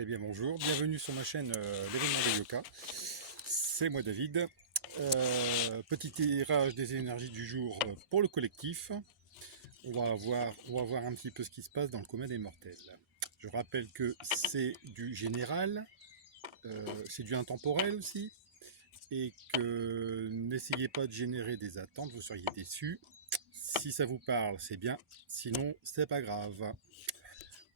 Eh bien bonjour, bienvenue sur ma chaîne l'événement de Yoka. C'est moi David. Petit tirage des énergies du jour pour le collectif. On va voir un petit peu ce qui se passe dans le commun des mortels. Je rappelle que c'est du général, c'est du intemporel aussi, et que n'essayez pas de générer des attentes, vous seriez déçus. Si ça vous parle, c'est bien, sinon c'est pas grave.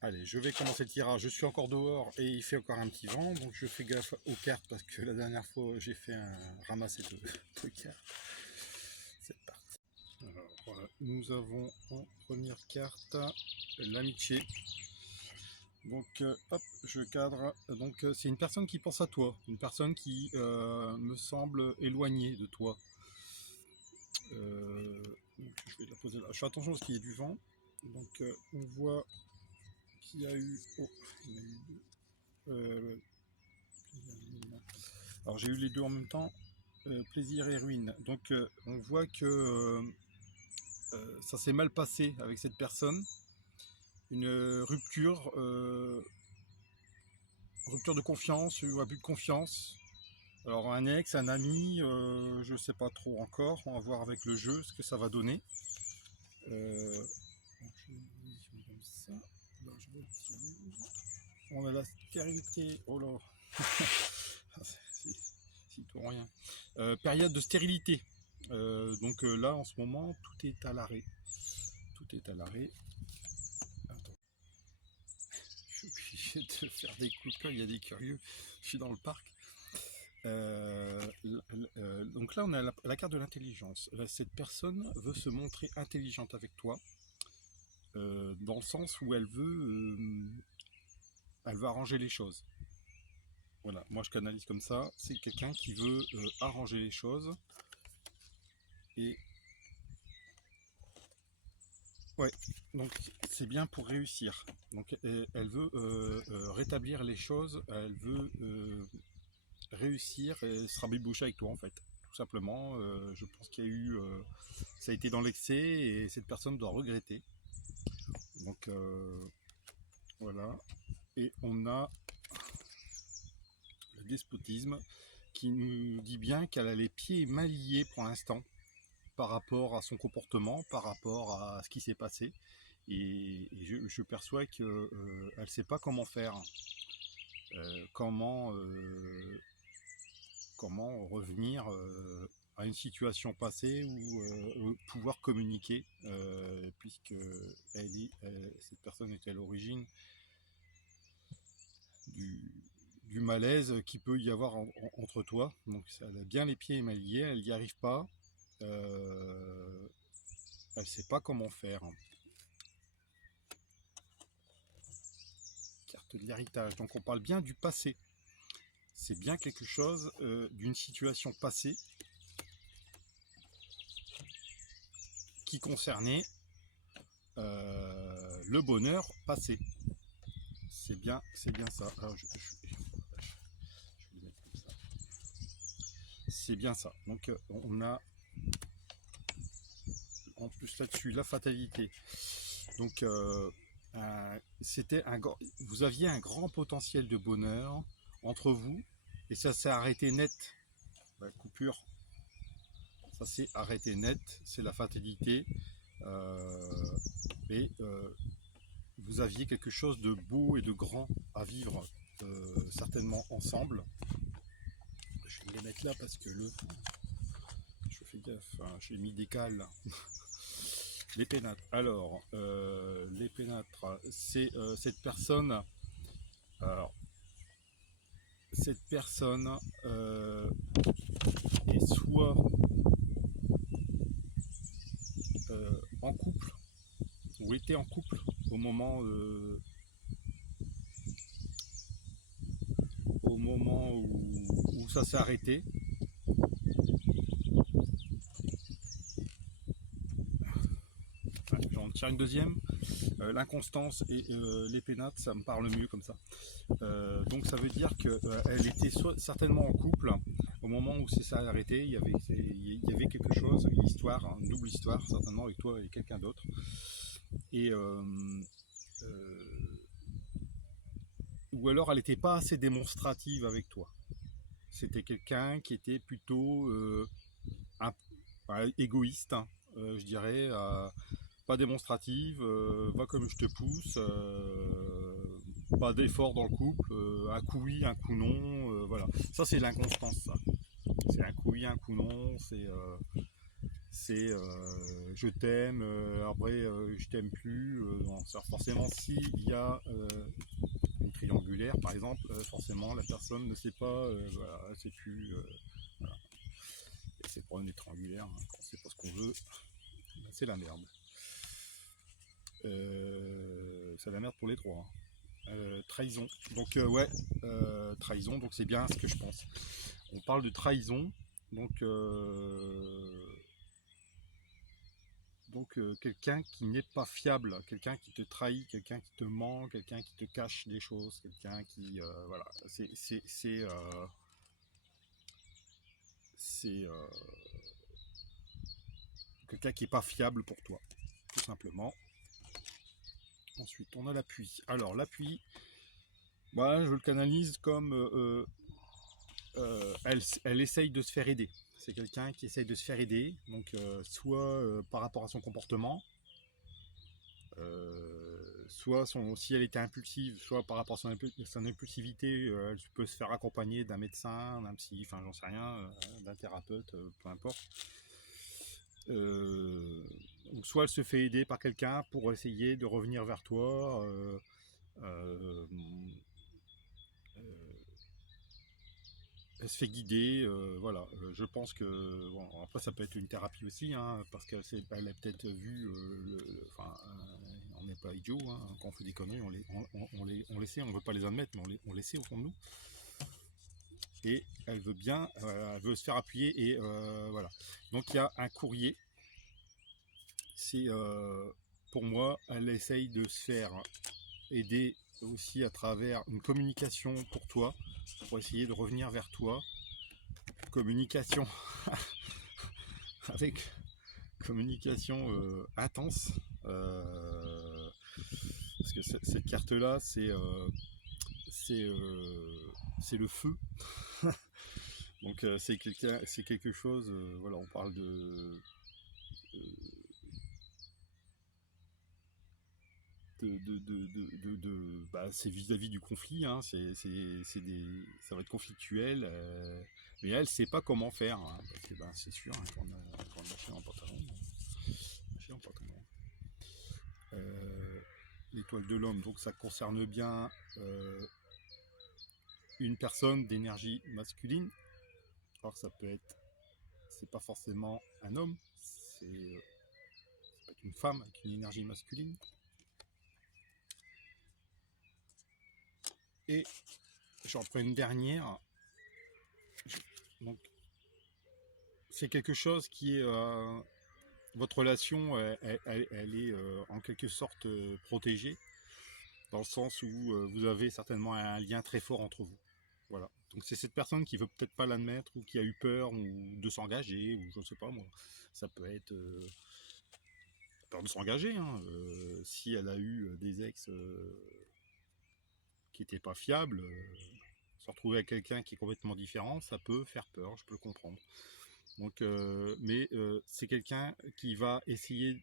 Allez, je vais commencer le tirage. Je suis encore dehors et il fait encore un petit vent, donc je fais gaffe aux cartes parce que la dernière fois j'ai fait un ramassé de cartes. C'est parti. Alors, nous avons en première carte l'amitié. Donc, hop, je cadre. Donc, c'est une personne qui pense à toi, une personne qui me semble éloignée de toi. Donc, je vais la poser là. Je fais attention parce qu'il y a du vent. Donc, on voit qu'il y a eu. Oh, il y en a eu deux. Alors j'ai eu les deux en même temps, plaisir et ruine. Donc on voit que ça s'est mal passé avec cette personne. Une rupture de confiance, ou abus de confiance. Alors un ex, un ami, je sais pas trop encore. On va voir avec le jeu ce que ça va donner. On a la stérilité. Oh là. C'est tout rien. Période de stérilité. Donc là, en ce moment, tout est à l'arrêt. Tout est à l'arrêt. Attends. Je suis obligé de faire des coups de cœur. Il y a des curieux. Je suis dans le parc. Donc là, on a la carte de l'intelligence. Cette personne veut se montrer intelligente avec toi. Dans le sens où elle veut arranger les choses. Voilà, moi je canalise comme ça. C'est quelqu'un qui veut arranger les choses. Et ouais, donc c'est bien pour réussir. Donc elle veut rétablir les choses, elle veut réussir et se rabiboucher avec toi en fait. Tout simplement, je pense qu'il y a eu, ça a été dans l'excès et cette personne doit regretter. Donc voilà. Et on a le despotisme qui nous dit bien qu'elle a les pieds mal liés pour l'instant par rapport à son comportement, par rapport à ce qui s'est passé. Et je perçois qu'elle ne sait pas comment faire, comment revenir à une situation passée ou pouvoir communiquer, puisque cette personne était à l'origine du malaise qui peut y avoir entre toi. Donc elle a bien les pieds mal liés, elle n'y arrive pas, elle ne sait pas comment faire. Carte de l'héritage, donc on parle bien du passé. C'est bien quelque chose d'une situation passée qui concernait le bonheur passé. C'est bien ça. Alors, je vais le mettre comme ça. C'est bien ça. Donc on a en plus là-dessus la fatalité. Donc vous aviez un grand potentiel de bonheur entre vous et ça s'est arrêté net. La coupure, ça s'est arrêté net, c'est la fatalité. Et vous aviez quelque chose de beau et de grand à vivre, certainement ensemble. Je vais les mettre là parce que je fais gaffe, hein, j'ai mis des cales. Les pénâtres. Alors, les pénâtres, c'est cette personne. Alors, cette personne est soit en couple ou était en couple au moment où ça s'est arrêté. J'en tire une deuxième. L'inconstance et les pénates, ça me parle mieux comme ça. Donc ça veut dire qu'elle était certainement en couple au moment où ça s'est arrêté. Il y avait quelque chose, une histoire, une double histoire certainement avec toi et quelqu'un d'autre. Et où ou alors elle n'était pas assez démonstrative avec toi. C'était quelqu'un qui était plutôt égoïste, hein, je dirais, pas démonstrative, va comme je te pousse, pas d'effort dans le couple, un coup oui, un coup non, voilà. Ça c'est l'inconstance, ça. C'est un coup oui, un coup non, c'est je t'aime, après je t'aime plus. Non, forcément, s'il y a une triangulaire par exemple, forcément la personne ne sait pas, voilà, elle sait plus. Voilà. Et c'est le problème des triangulaires, hein, quand on sait pas ce qu'on veut, ben, c'est la merde. C'est la merde pour les trois, hein. Trahison. Donc ouais, trahison, donc c'est bien ce que je pense. On parle de trahison, donc quelqu'un qui n'est pas fiable, quelqu'un qui te trahit, quelqu'un qui te ment, quelqu'un qui te cache des choses, quelqu'un qui voilà, c'est quelqu'un qui n'est pas fiable pour toi, tout simplement. Ensuite, on a l'appui. Alors l'appui, voilà, je le canalise comme elle essaye de se faire aider. C'est quelqu'un qui essaye de se faire aider, donc soit par rapport à son comportement, soit si elle était impulsive, soit par rapport à son impulsivité, elle peut se faire accompagner d'un médecin, d'un psy, enfin j'en sais rien, d'un thérapeute, peu importe. Ou soit elle se fait aider par quelqu'un pour essayer de revenir vers toi. Euh, Elle se fait guider, voilà. Je pense que bon, après ça peut être une thérapie aussi, hein, parce qu'elle a peut-être vu, enfin, on n'est pas idiot, hein, quand on fait des conneries, on les sait, on veut pas les admettre, mais on les sait au fond de nous. Et elle veut bien, elle veut se faire appuyer et voilà. Donc il y a un courrier. C'est pour moi, elle essaye de se faire aider aussi à travers une communication pour toi, pour essayer de revenir vers toi. Communication avec communication intense, parce que cette carte là c'est le feu. Donc c'est quelque chose, voilà, on parle bah, c'est vis-à-vis du conflit, hein, ça va être conflictuel, mais elle sait pas comment faire, hein, parce que bah, c'est sûr, hein, quand on a marché en pantalon, l'étoile de l'homme, donc ça concerne bien une personne d'énergie masculine. Alors ça peut être, c'est pas forcément un homme, ça peut être une femme avec une énergie masculine. Et j'en prends une dernière. Donc c'est quelque chose qui est votre relation, elle est en quelque sorte protégée, dans le sens où vous avez certainement un lien très fort entre vous. Voilà. Donc c'est cette personne qui veut peut-être pas l'admettre, ou qui a eu peur ou de s'engager, ou je ne sais pas moi. Ça peut être peur de s'engager, hein. Si elle a eu des ex qui n'étaient pas fiables, se retrouver avec quelqu'un qui est complètement différent, ça peut faire peur, je peux le comprendre. Donc, mais c'est quelqu'un qui va essayer,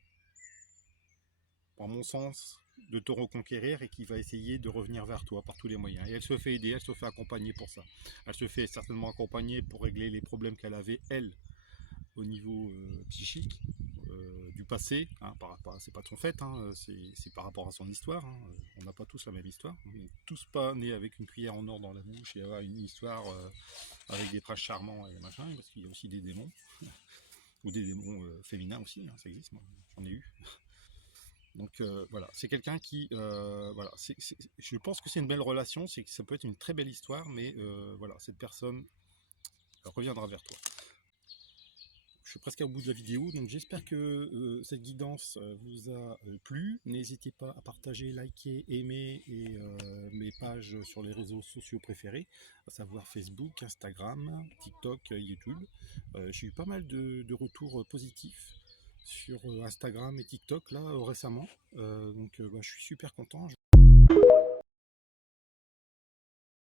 par mon sens, de te reconquérir, et qui va essayer de revenir vers toi par tous les moyens. Et elle se fait aider, elle se fait accompagner pour ça. Elle se fait certainement accompagner pour régler les problèmes qu'elle avait, elle, au niveau psychique, du passé, hein, c'est pas de son fait, hein, c'est par rapport à son histoire, hein. On n'a pas tous la même histoire, on n'est tous pas nés avec une cuillère en or dans la bouche et avoir une histoire avec des princes charmants et machin, parce qu'il y a aussi des démons, ou des démons féminins aussi, hein, ça existe, moi j'en ai eu. Donc voilà, c'est quelqu'un qui, voilà, je pense que c'est une belle relation, c'est que ça peut être une très belle histoire, mais voilà, cette personne reviendra vers toi. Je suis presque au bout de la vidéo, donc j'espère que cette guidance vous a plu. N'hésitez pas à partager, liker, aimer et mes pages sur les réseaux sociaux préférés, à savoir Facebook, Instagram, TikTok, YouTube. J'ai eu pas mal de retours positifs sur Instagram et TikTok là récemment, donc bah, je suis super content.